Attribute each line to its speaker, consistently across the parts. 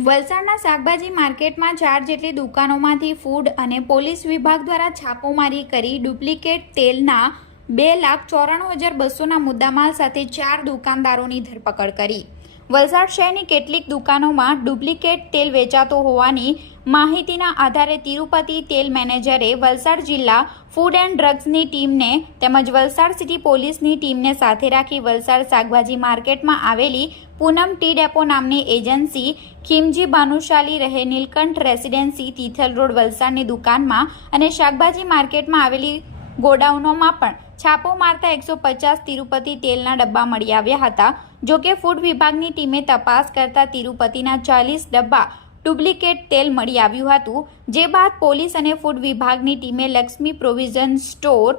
Speaker 1: વલસાડના શાકભાજી માર્કેટમાં ચાર જેટલી દુકાનોમાંથી ફૂડ અને પોલીસ વિભાગ દ્વારા છાપોમારી કરી ડુપ્લિકેટ તેલના બે લાખ ચોરાણું હજાર બસોના મુદ્દામાલ સાથે ચાર દુકાનદારોની ધરપકડ કરી. વલસાડ શહેરની કેટલીક દુકાનોમાં ડુપ્લિકેટ તેલ વેચાતો હોવાની માહિતીના આધારે તિરુપતિ તેલ મેનેજરે વલસાડ જિલ્લા ફૂડ એન્ડ ડ્રગ્સની ટીમને તેમજ વલસાડ સિટી પોલીસની ટીમને સાથે રાખી વલસાડ શાકભાજી માર્કેટમાં આવેલી પૂનમ ટી ડેપો નામની એજન્સી ખીમજી ભાનુશાલી રહે નીલકંઠ રેસિડેન્સી તિથલ રોડ વલસાડની દુકાનમાં અને શાકભાજી માર્કેટમાં આવેલી ગોડાઉનોમાં પણ છાપો મારતા એકસો પચાસ તિરુપતિ તેલના ડબ્બા મળી આવ્યા હતા. જો કે ફૂડ વિભાગની ટીમે તપાસ કરતા તિરુપતિના ચાલીસ ડબ્બા ડુપ્લિકેટ તેલ મળી આવ્યું હતું. જે બાદ પોલીસ અને ફૂડ વિભાગની ટીમે લક્ષ્મી પ્રોવિઝન સ્ટોર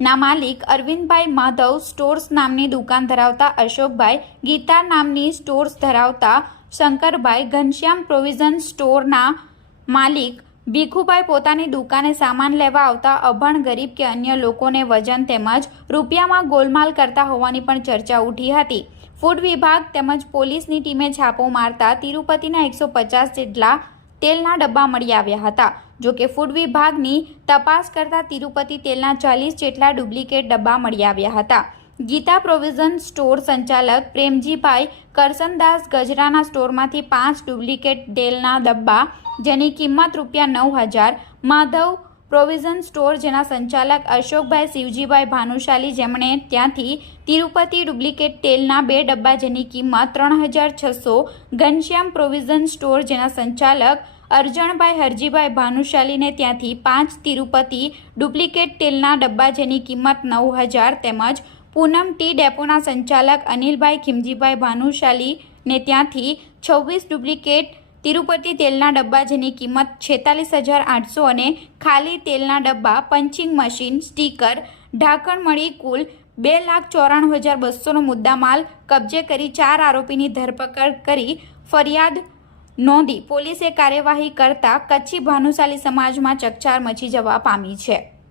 Speaker 1: ના માલિક અરવિંદભાઈ માધવ સ્ટોર્સ નામની દુકાન ધરાવતા અશોકભાઈ ગીતા નામની સ્ટોર્સ ધરાવતા શંકરભાઈ ઘનશ્યામ પ્રોવિઝન સ્ટોરના માલિક ભીખુભાઈ પોતાની દુકાને સામાન લેવા આવતા અભણ ગરીબ કે અન્ય લોકોને વજન તેમજ રૂપિયામાં ગોલમાલ કરતા હોવાની પણ ચર્ચા ઉઠી હતી. ફૂડ વિભાગ તેમજ પોલીસની ટીમે છાપો મારતા તિરુપતિના એકસો પચાસ જેટલા તેલના ડબ્બા મળી આવ્યા હતા. જો કે ફૂડ વિભાગની તપાસ કરતા તિરુપતિ તેલના ચાલીસ જેટલા ડુપ્લિકેટ ડબ્બા મળી આવ્યા હતા. ગીતા પ્રોવિઝન સ્ટોર સંચાલક પ્રેમજીભાઈ કરસનદાસ ગજરાના સ્ટોરમાંથી પાંચ ડુપ્લિકેટ તેલના ડબ્બા, જેની કિંમત રૂપિયા નવ હજાર, માધવ પ્રોવિઝન સ્ટોર જેના સંચાલક અશોકભાઈ શિવજીભાઈ ભાનુશાલી જેમણે ત્યાંથી તિરુપતિ ડુપ્લિકેટ તેલના બે ડબ્બા જેની કિંમત ત્રણ હજાર છસો, ઘનશ્યામ પ્રોવિઝન સ્ટોર જેના સંચાલક અરજણભાઈ હરજીભાઈ ભાનુશાલીને ત્યાંથી પાંચ તિરુપતિ ડુપ્લિકેટ તેલના ડબ્બા જેની કિંમત નવ હજાર તેમજ પૂનમ ટી ડેપોના સંચાલક અનિલભાઈ ખીમજીભાઈ ભાનુશાલીને ત્યાંથી છવ્વીસ ડુપ્લિકેટ તિરુપતિ તેલના ડબ્બા જેની કિંમત છેતાલીસ હજાર આઠસો અને ખાલી તેલના ડબ્બા પંચિંગ મશીન, સ્ટીકર, ઢાંકણ મળી કુલ બે લાખ ચોરાણું હજાર બસોનો મુદ્દામાલ કબજે કરી ચાર આરોપીની ધરપકડ કરી ફરિયાદ નોંધી પોલીસે કાર્યવાહી કરતા કચ્છી ભાનુશાલી સમાજમાં ચકચાર મચી જવા પામી છે.